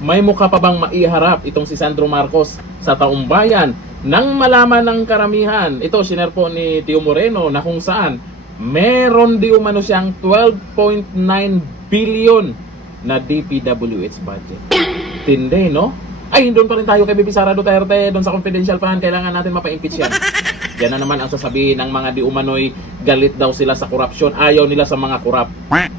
may mukha pa bang maiharap itong si Sandro Marcos sa taong bayan nang malaman ng karamihan? Ito, shiner po ni Tio Moreno na kung saan meron di umano siyang 12.9 billion na DPWH budget. Tindi, no? Ay, doon pa rin tayo kay Bibi Sara Duterte, doon sa confidential fund, kailangan natin mapa-impeach yan. Yan na naman ang sasabihin ng mga di umano'y galit daw sila sa korupsyon, ayaw nila sa mga korap.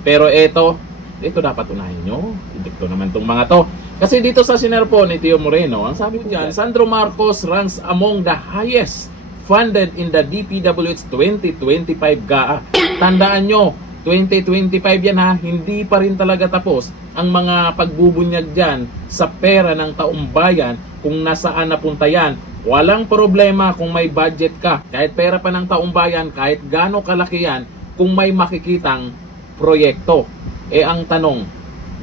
Pero ito dapat unahin nyo. Dito naman tong mga to. Kasi dito sa shiner po ni Tio Moreno, ang sabi ko dyan, Sandro Marcos ranks among the highest funded in the DPWH 2025 GAA. Tandaan nyo, 2025 yan ha, hindi pa rin talaga tapos ang mga pagbubunyag dyan sa pera ng taong bayan kung nasaan napunta yan. Walang problema kung may budget ka. Kahit pera pa ng taong bayan, kahit gaano kalaki yan, kung may makikitang proyekto. Ang tanong,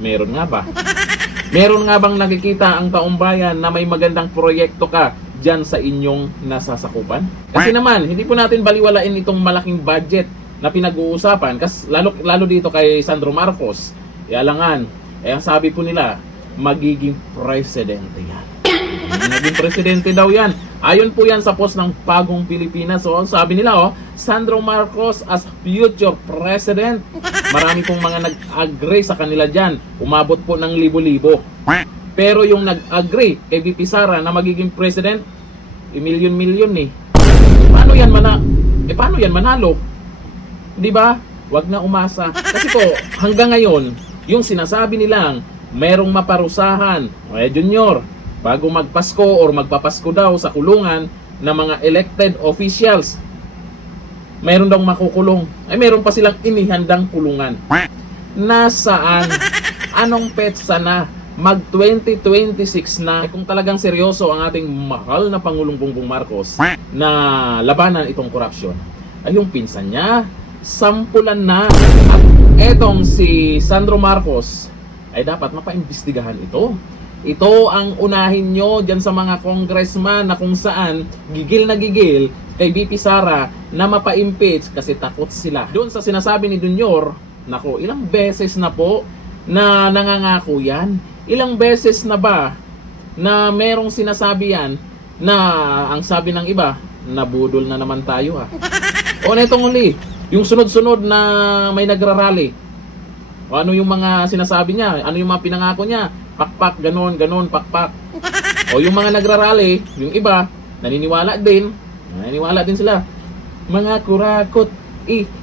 meron nga ba? Meron nga bang nakikita ang taong bayan na may magandang proyekto ka dyan sa inyong nasasakupan? Kasi naman, hindi po natin baliwalain itong malaking budget na pinag-uusapan. Kasi lalo dito kay Sandro Marcos, alangan, ang sabi po nila, magiging presidente yan. Magiging presidente daw yan. Ayon po yan sa post ng Bagong Pilipinas. So, sabi nila, Sandro Marcos as future president. Marami pong mga nag-agree sa kanila dyan. Umabot po ng libo-libo. Pero yung nag-agree kay VP Sara na magiging president, milyon-milyon eh. Paano yan manalo? Di ba? Wag na umasa. Kasi po, hanggang ngayon, yung sinasabi nilang merong maparusahan, Junior, bago magpasko or magpapasko daw sa kulungan ng mga elected officials, mayroon daw makukulong. Meron pa silang inihandang kulungan. Nasaan? Anong petsa na? Mag 2026 na. Kung talagang seryoso ang ating mahal na Pangulong Bongbong Marcos na labanan itong korupsyon, ay yung pinsan niya, sampulan na. At etong si Sandro Marcos ay dapat mapaimbestigahan ito. Ito ang unahin nyo dyan sa mga congressman na kung saan gigil na gigil kay VP Sara na mapa-impeach kasi takot sila. Doon sa sinasabi ni Junior, nako, ilang beses na po na nangangako yan? Ilang beses na ba na merong sinasabi yan na ang sabi ng iba, nabudol na naman tayo ha? O netong uli, yung sunod-sunod na may nagrarally, o ano yung mga sinasabi niya, ano yung mga pinangako niya, pakpak, ganon, pakpak. O yung mga nagrarally, yung iba, naniniwala din sila. Mga kurakot,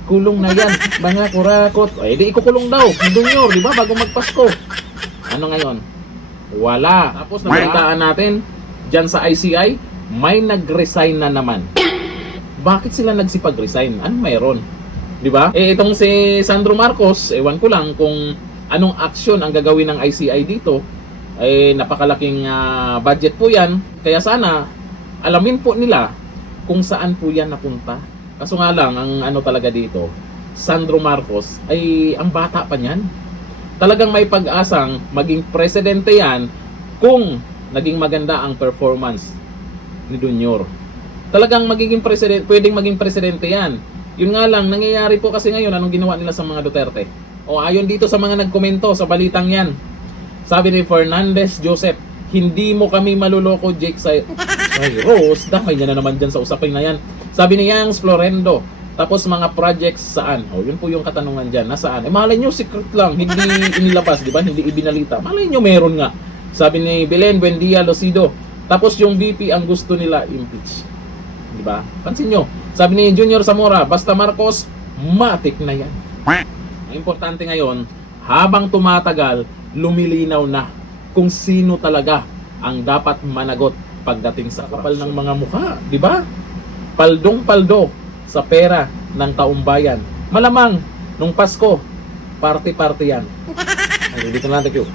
kulong na yan, mga kurakot. Di ikukulong daw, Junior, di ba, bago magpasko. Ano ngayon? Wala. Tapos nabalitaan natin, dyan sa ICI, may nag-resign na naman. Bakit sila nagsipag-resign? Ano mayroon? Di ba? Itong si Sandro Marcos, ewan ko lang kung anong aksyon ang gagawin ng ICI dito. Napakalaking budget po yan. Kaya sana, alamin po nila kung saan po yan napunta. Kaso nga lang, ang ano talaga dito, Sandro Marcos, ay ang bata pa niyan. Talagang may pag-asang maging presidente yan kung naging maganda ang performance ni Junior. Talagang magiging presidente, pwedeng maging presidente yan. Yun nga lang, nangyayari po kasi ngayon, anong ginawa nila sa mga Duterte? Ayon dito sa mga nagkomento sa balitang yan. Sabi ni Fernandez Joseph, hindi mo kami maluloko, Jake Rose, damay niya na naman dyan sa usapin na yan. Sabi ni Yang Florendo, tapos mga projects saan? Yun po yung katanungan dyan, nasaan? Malay nyo, secret lang, hindi inilabas, di ba? Hindi ibinalita. Malay nyo, meron nga. Sabi ni Belen Buendia Lucido, tapos yung VP ang gusto nila impeach. Di ba? Pansin nyo. Sabi ni Junior Zamora, basta Marcos, matik na yan. Ang importante ngayon, habang tumatagal, lumilinaw na kung sino talaga ang dapat managot pagdating sa kapal ng mga mukha. Di ba? Paldong-paldo sa pera ng taong bayan. Malamang, nung Pasko, party-party yan. Dito na natin,